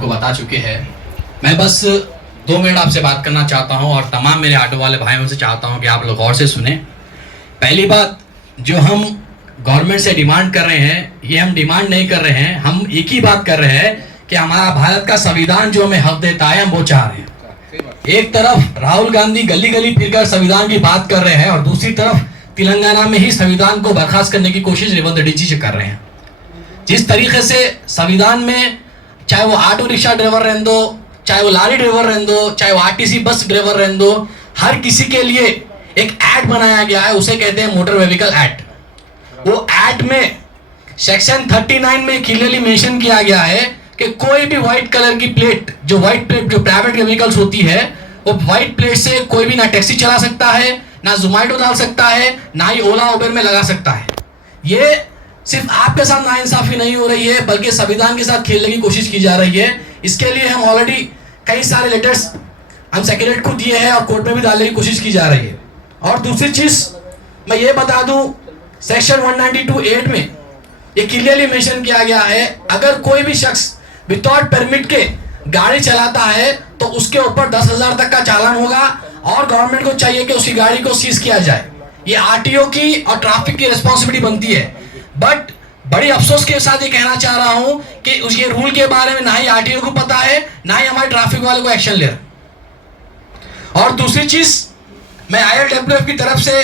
आपको बता चुके हैं। मैं बस 2 मिनट आपसे बात करना चाहता हूं और तमाम मेरे ऑटो वाले भाइयों से चाहता हूं कि आप लोग गौर से सुने। पहली बात, जो हम गवर्नमेंट से डिमांड कर रहे हैं, ये हम डिमांड नहीं कर रहे हैं, हम एक ही बात कर रहे हैं कि हमारा भारत का संविधान जो हमें हक देता है हम वो चाह रहे हैं। एक तरफ राहुल गांधी गली गली फिरकर संविधान की बात कर रहे हैं और दूसरी तरफ तेलंगाना में ही संविधान को बर्खास्त करने की कोशिश रेवंत रेड्डी जी कर रहे हैं। जिस तरीके से संविधान में, चाहे वो ऑटो रिक्शा ड्राइवर रहने दो, चाहे वो लारी ड्राइवर रहने दो, चाहे वो आरटीसी बस ड्राइवर रहने दो, हर किसी के लिए एक एक्ट बनाया गया है, उसे कहते हैं मोटर व्हीकल एक्ट। वो एक्ट में सेक्शन 39 में क्लियरली मेंशन किया गया है कि कोई भी व्हाइट कलर की प्लेट, जो व्हाइट प्लेट जो प्राइवेट व्हीकल्स होती है, वो व्हाइट प्लेट से कोई भी ना टैक्सी चला सकता है, ना जोमैटो डाल सकता है, ना ही ओला उबर में लगा सकता है। ये सिर्फ आपके साथ नाइंसाफी नहीं हो रही है, बल्कि संविधान के साथ खेलने की कोशिश की जा रही है। इसके लिए हम ऑलरेडी कई सारे लेटर्स हम सेक्रेटरीट को दिए हैं और कोर्ट में भी डालने की कोशिश की जा रही है। और दूसरी चीज मैं ये बता दूं, सेक्शन 192(8) में ये क्लियरली मेंशन किया गया है, अगर कोई भी शख्स विदाउट परमिट के गाड़ी चलाता है तो उसके ऊपर 10,000 तक का चालान होगा और गवर्नमेंट को चाहिए कि उसकी गाड़ी को सीज किया जाए। ये आरटीओ की और ट्रैफिक की रिस्पॉन्सिबिलिटी बनती है। बट बड़ी अफसोस के साथ ये कहना चाह रहा हूं कि ये रूल के बारे में ना ही आरटीओ को पता है, ना ही हमारे ट्रैफिक वाले को एक्शन ले रहे। और दूसरी चीज, मैं ILWF की तरफ से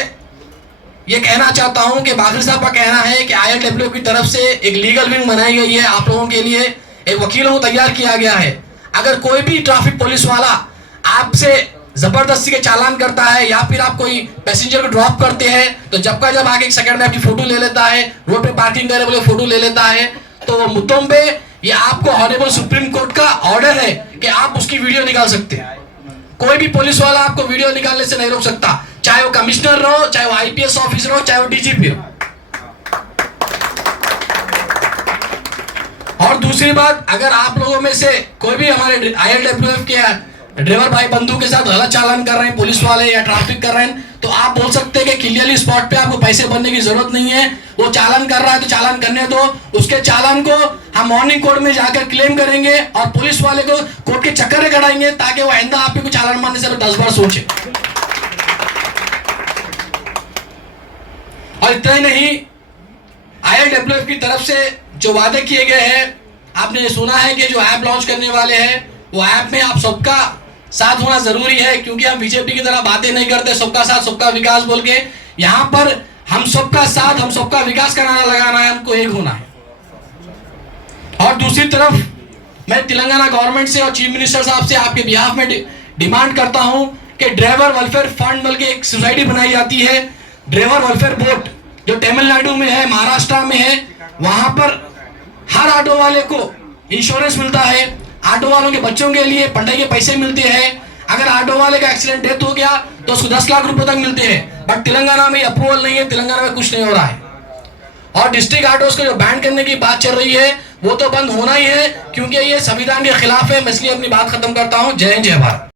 ये कहना चाहता हूं कि बाखरी साहब का कहना है कि ILWF की तरफ से एक लीगल विंग बनाई गई है, आप लोगों के लिए एक वकीलों को तैयार किया गया है। अगर कोई भी ट्रैफिक पुलिस वाला आपसे जबरदस्ती के चालान करता है या फिर आप कोई पैसेंजर को ड्रॉप करते हैं, तो जब का जब आके 1 सेकंड में आपकी फोटो ले लेता है, रोड पे पार्किंग करे बोले फोटो ले लेता है, तो मुद्दों पे ये आपको ऑनरेबल सुप्रीम कोर्ट का ऑर्डर है कि आप उसकी वीडियो निकाल सकते हैं। कोई भी पुलिस वाला आपको वीडियो निकालने से नहीं रोक सकता, चाहे वो कमिश्नर हो, चाहे वो IPS ऑफिसर हो, चाहे वो DGP हो। और दूसरी बात, अगर आप लोगों में से कोई भी हमारे ILWF के ड्राइवर भाई बंधु के साथ गलत चालान कर रहे हैं, पुलिस वाले या ट्रैफिक कर रहे हैं, तो आप बोल सकते हैं कि क्लियरली स्पॉट पे आपको पैसे भरने की जरूरत नहीं है, वो चालान कर रहा है तो चालान करने दो, उसके चालान को हम मॉर्निंग कोर्ट में जाकर क्लेम करेंगे और पुलिस वाले को कोर्ट के चक्कर में कढ़ाएंगे ताकि वो आइंदा आप को चालान मारने से 10 बार सोचे। और इतना ही नहीं, ILWF की तरफ से जो वादे किए गए हैं, आपने सुना है कि जो ऐप लॉन्च करने वाले हैं, वो ऐप में आप सबका साथ होना जरूरी है, क्योंकि हम बीजेपी की तरह बातें नहीं करते सबका साथ सबका विकास बोल के। यहाँ पर हम सबका साथ, हम सबका विकास का नारा लगाना है, हमको एक होना है। और दूसरी तरफ मैं तेलंगाना गवर्नमेंट से और चीफ मिनिस्टर साहब से आपके बिहाफ में डिमांड करता हूं कि ड्राइवर वेलफेयर फंड बोल के एक सोसाइटी बनाई जाती है, ड्राइवर वेलफेयर बोर्ड, जो तमिलनाडु में है, महाराष्ट्र में है। वहां पर हर ऑटो वाले को इंश्योरेंस मिलता है, ऑटो वालों के बच्चों के लिए पढ़ाई के पैसे मिलते हैं। अगर ऑटो वाले का एक्सीडेंट डेथ हो गया तो उसको 10 लाख रुपए तक मिलते हैं। बट तेलंगाना में अप्रूवल नहीं है, तेलंगाना में कुछ नहीं हो रहा है। और डिस्ट्रिक्ट ऑटोस को जो बैन करने की बात चल रही है वो तो बंद होना ही है, क्योंकि ये संविधान के खिलाफ है। मैं इसलिए अपनी बात खत्म करता हूं। जय हिंद, जय भारत।